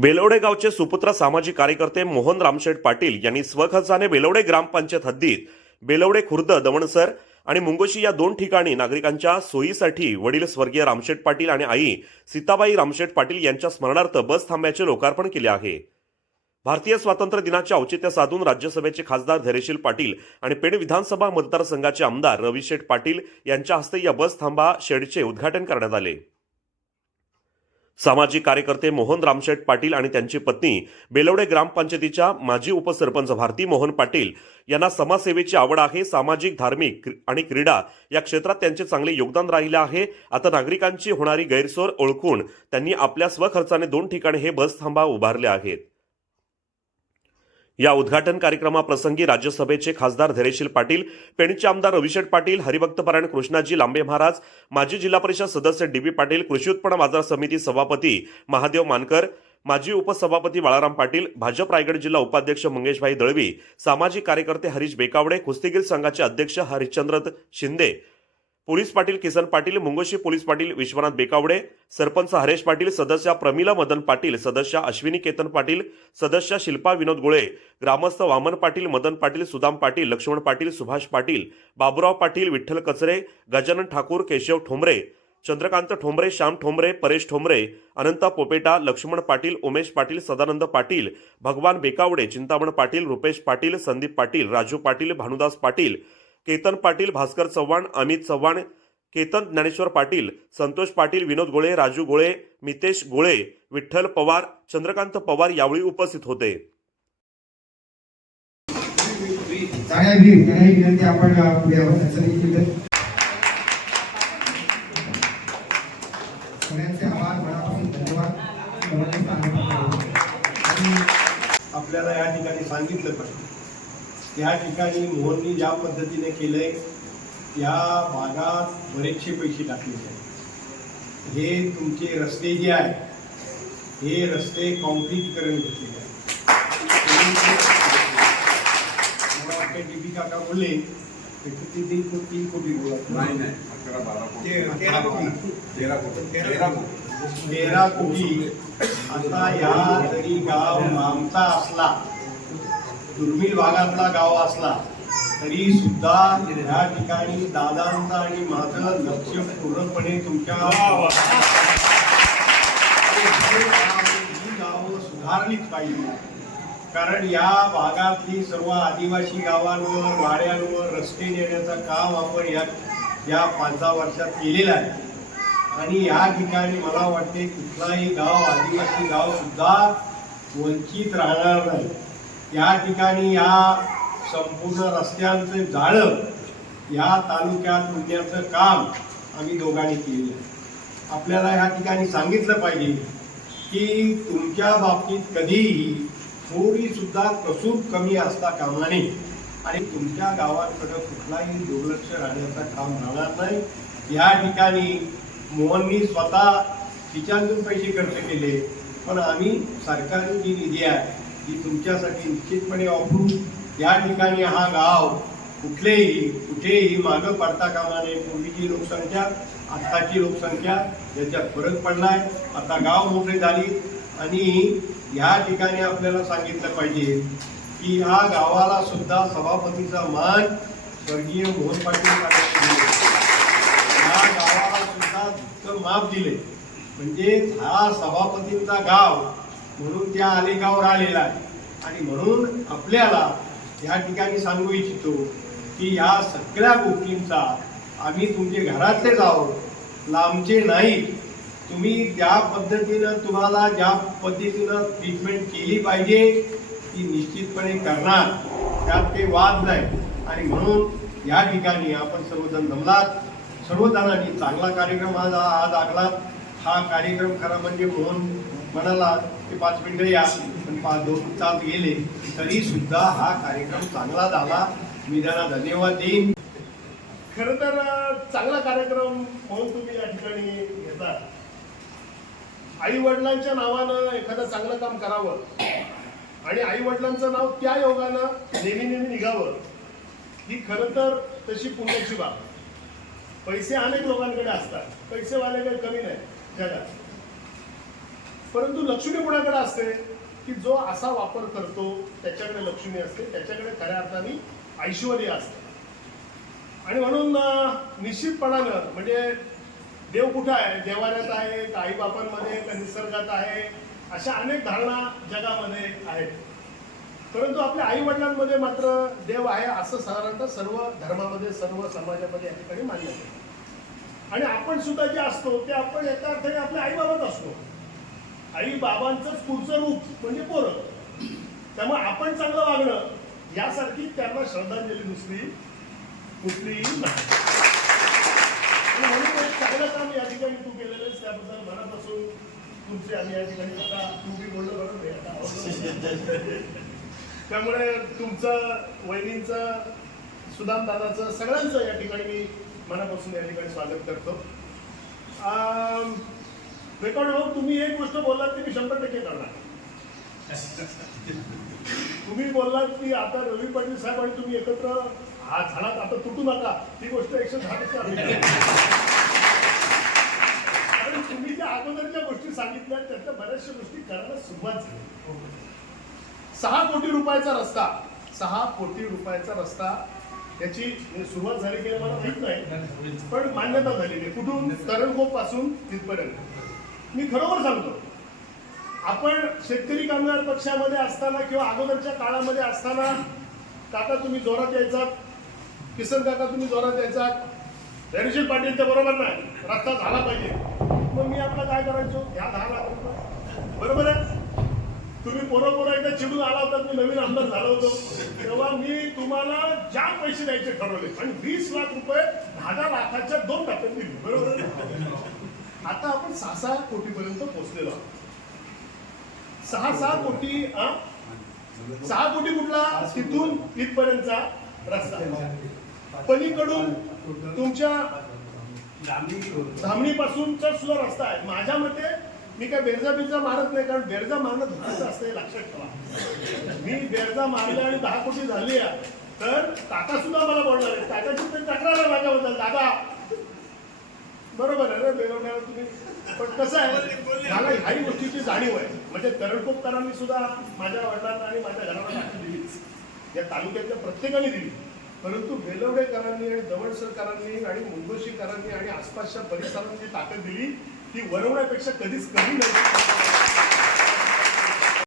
बेलवडे गावचे सुपुत्र सामाजिक कार्यकर्ते मोहन रामशेठ पाटील यांनी स्वखर्चाने बेलवडे ग्रामपंचायत हद्दीत बेलवडे खुर्द दमणसर आणि मुंगोशी या दोन ठिकाणी नागरिकांच्या सोयीसाठी वडील स्वर्गीय रामशेठ पाटील आणि आई सीताबाई रामशेठ पाटील यांच्या स्मरणार्थ बस थांब्याचे लोकार्पण केले आहे. भारतीय स्वातंत्र्य दिनाचे औचित्य साधून राज्यसभेचे खासदार धैर्यशील पाटील आणि पेण विधानसभा मतदारसंघाचे आमदार रविशेठ पाटील यांच्या हस्ते या बस थांबा शेडचे उद्घाटन करण्यात आले. सामाजिक कार्यकर्ते मोहन रामशेठ पाटील आणि त्यांची पत्नी बेलवडे ग्रामपंचायतीच्या माजी उपसरपंच भारती मोहन पाटील यांना समाजसेवेची आवड आहे सामाजिक धार्मिक आणि क्रीडा या क्षेत्रात त्यांचे चांगले योगदान राहिले आहे. आता नागरिकांची होणारी गैरसोय ओळखून त्यांनी आपल्या स्वखर्चाने दोन ठिकाणी हे बस थांबा उभारले आहेत. या उद्घाटन कार्यक्रमाप्रसंगी राज्यसभेचे खासदार धैर्यशील पाटील पेणचे आमदार रविशेठ पाटील हरिभक्तपरायण कृष्णाजी लांबे महाराज माजी जिल्हा परिषद सदस्य डी बी पाटील कृषी उत्पन्न बाजार समिती सभापती महादेव मानकर माजी उपसभापती बाळाराम पाटील भाजप रायगड जिल्हा उपाध्यक्ष मंगेशभाई दळवी सामाजिक कार्यकर्ते हरीश बेकावडे कुस्तीगीर संघाचे अध्यक्ष हरिश्चंद्र शिंदे पोलीस पाटील किसन पाटील मुंगोशी पोलीस पाटील विश्वनाथ बेकावडे सरपंच हरेश पाटील सदस्या प्रमिला मदन पाटील सदस्य अश्विनी केतन पाटील सदस्य शिल्पा विनोद गोळे ग्रामस्थ वामन पाटील मदन पाटील सुदाम पाटील लक्ष्मण पाटील सुभाष पाटील बाबुराव पाटील विठ्ठल कचरे गजानन ठाकूर केशव ठोंबरे चंद्रकांत ठोंबरे श्याम ठोंबरे परेश ठोंबरे अनंता पोपेटा लक्ष्मण पाटील उमेश पाटील सदानंद पाटील भगवान बेकावडे चिंतामण पाटील रुपेश पाटील संदीप पाटील राजू पाटील भानुदास पाटील केतन पाटील भास्कर चव्हाण अमित चव्हाण केतन ज्ञानेश्वर पाटील संतोष पाटील विनोद गोळे राजू गोळे मितेश गोळे विठ्ठल पवार चंद्रकांत पवार यावेळी उपस्थित होते. आपल्याला या ठिकाणी सांगितलं पाहिजे या ठिकाणी मोहननी ज्या पद्धतीने केलंय या भागात बरेचसे पैसे टाकलेले आहेत. हे तुमचे रस्ते जे आहेत हे रस्ते कॉन्क्रीटकरण घेतलेले आहेत. काका बोलले किती तीन कोटी तीन कोटी बोलत नाही नाही अकरा बारा कोटी. ते- तेरा कोटी. तेरा कोटी. तेरा कोटी. तेरा कोटी. आता या जरी गाव आमचा असला दुर्मिळ भागातला गाव असला तरी सुद्धा या ठिकाणी दादांचं आणि माझं लक्ष पूर्णपणे तुमच्या गावं सुधारलीच पाहिजे कारण या भागातली सर्व आदिवासी गावांवर वाड्यांवर रस्ते नेण्याचं काम आपण या या पाच दहा वर्षात केलेलं आहे. आणि या ठिकाणी मला वाटते कुठलाही गाव आदिवासी गाव सुद्धा वंचित राहणार नाही. या ठिकाणी या संपूर्ण रस्त्यांचं जाळं या तालुक्यात उद्याचं काम आम्ही दोघांनी केलेलं आहे. आपल्याला या ठिकाणी सांगितलं पाहिजे की तुमच्या बाबतीत कधीही थोडीसुद्धा कसूर कमी असता कामा नये. आणि तुमच्या गावाकडं कुठलाही दुर्लक्ष राहण्याचं काम राहणार नाही. या ठिकाणी मोहननी स्वतः खिशातून पैसे खर्च केले पण आम्ही सरकारी जी निधी आहे. ही तुमच्यासाठी निश्चितपणे वापरून या ठिकाणी हा गाव कुठलेही कुठेही मागं पडता कामा नये. पूर्वीची लोकसंख्या आत्ताची लोकसंख्या याच्यात फरक पडला आहे आता गाव मोठे झाली. आणि या ठिकाणी आपल्याला सांगितलं पाहिजे की या गावाला सुद्धा सभापतीचा मान स्वर्गीय मोहन पाटील या गावाला सुद्धा माप दिले म्हणजे हा सभापतींचा गाव म्हणून त्या आलेगावर आलेला आहे. आणि म्हणून आपल्याला या ठिकाणी सांगू इच्छितो की या सगळ्या गोष्टींचा आम्ही तुमचे घरातलेच आहोत लांबचे नाही. तुम्ही ज्या पद्धतीनं तुम्हाला ज्या पद्धतीनं ट्रीटमेंट केली पाहिजे ती निश्चितपणे करणार. त्यात काही वाद नाही. आणि म्हणून या ठिकाणी आपण सर्वजण जमलात. सर्वजणांनी चांगला कार्यक्रम आज आज आखलात. हा कार्यक्रम खरा म्हणजे म्हणून म्हणाला की पाच मिनिटं या पण पाच दोन तास गेले तरी सुद्धा हा कार्यक्रम चांगला झाला. मी त्यांना धन्यवाद देईन. खरं तर चांगला कार्यक्रम म्हणून तुम्ही या ठिकाणी घेता आई वडिलांच्या नावानं एखादं चांगलं काम करावं आणि आई वडिलांचं नाव त्या योगानं नेहमी नेहमी निघावं ही खरं तर तशी पुण्याची बाब. पैसे अनेक लोकांकडे असतात. पैसेवाले काही कमी नाही जगात परंतु लक्ष्मी कुणाकडे असते? की जो असा वापर करतो त्याच्याकडे लक्ष्मी असते त्याच्याकडे खऱ्या अर्थाने ऐश्वर्य असते. आणि म्हणून निश्चितपणानं म्हणजे देव कुठं आहे? देवाऱ्यात आहे का आईबापांमध्ये का निसर्गात आहे अशा अनेक धारणा जगामध्ये आहेत. परंतु आपल्या आई वडिलांमध्ये मात्र देव आहे असं साधारणतः सर्व धर्मामध्ये सर्व समाजामध्ये या ठिकाणी मान्य आहे. आणि आपण सुद्धा जे असतो ते आपण एका अर्थाने आपल्या आईबाबात असतो. आई बाबांचंच पुढचं रूप म्हणजे पोरं. त्यामुळे आपण चांगलं वागणं यासारखी त्यांना श्रद्धांजली दुसरी कुठलीही नाही. म्हणून एक चांगलं काम या ठिकाणी तू केलेलं आहेस त्याबद्दल मनापासून तुमचे आम्ही या ठिकाणी आता तू बी बोललो बरोबर त्यामुळे तुमचं वहिनींचं सुदाम दादाचं सगळ्यांचं या ठिकाणी मी मनापासून या ठिकाणी स्वागत करतो. रेकॉर्ड हो तुम्ही एक गोष्ट बोललात ती मी शंभर टक्के करणार. तुम्ही बोललात की आता रवी पाटील साहेब आणि तुम्ही एकत्र हा झालात आता तुटू नका. ही गोष्ट एकशे दहा टक्के आणि तुम्ही त्या अगोदरच्या गोष्टी सांगितल्या त्यातल्या बऱ्याचशा गोष्टी करायला सुरुवात झाली. सहा कोटी रुपयाचा रस्ता. सहा कोटी रुपयाचा रस्ता. याची सुरुवात झाली की मला माहीत नाही. पण मान्यता झालेली आहे. कुठून? तरणकोपपासून तिथपर्यंत. मी खरोखर सांगतो आपण शेतकरी कामगार पक्षामध्ये असताना किंवा अगोदरच्या काळामध्ये असताना काका तुम्ही जोरात यायचात किसन काका तुम्ही जोरात यायचात धैर्यशील पाटील तर बरोबर नाही रस्ता झाला पाहिजे. मग मी आपला काय करायचो? ह्या दहा लाख रुपये. बरोबर आहे? तुम्ही पोरं पोरं एकदा चिडून आला होता मी नवीन आमदार झालो होतो. तेव्हा मी तुम्हाला ज्या पैसे द्यायचे ठरवले आणि वीस लाख रुपये दहा दहा लाखाच्या दोन टप्प्यात दिले. बरोबर आता आपण सहा सहा कोटीपर्यंत पोहोचलेलो आहोत. सहा सहा कोटी सहा कोटी कुठला? तिथून इथपर्यंतचा रस्ता. पलीकडून तुमच्या धामणीपासूनचा सुद्धा रस्ता आहे. माझ्या मते मी काय बेरजा बिरजा मारत नाही कारण बेरजा मारणं धोक्याचं असतं हे लक्षात ठेवा. मी बेरजा मारल्या आणि दहा कोटी झाली तर काका सुद्धा मला बोलणार आहे काकाची तक्रार आहे माझ्याबद्दल. दादा बरोबर आहे बेरोजगार तुम्ही. पण कसं आहे मला ह्याही गोष्टीची जाणीव आहे. म्हणजे तरडकोपकरांनी सुद्धा माझ्या वडिलांना आणि माझ्या घराला टाकून दिलीच या तालुक्यातल्या प्रत्येकाने दिली. परंतु बेलवडेकरांनी आणि दवणसरकरांनी आणि मुंगोशीकरांनी आणि आसपासच्या परिसरांनी जी ताकद दिली ती वरवण्यापेक्षा कधीच कमी नाही.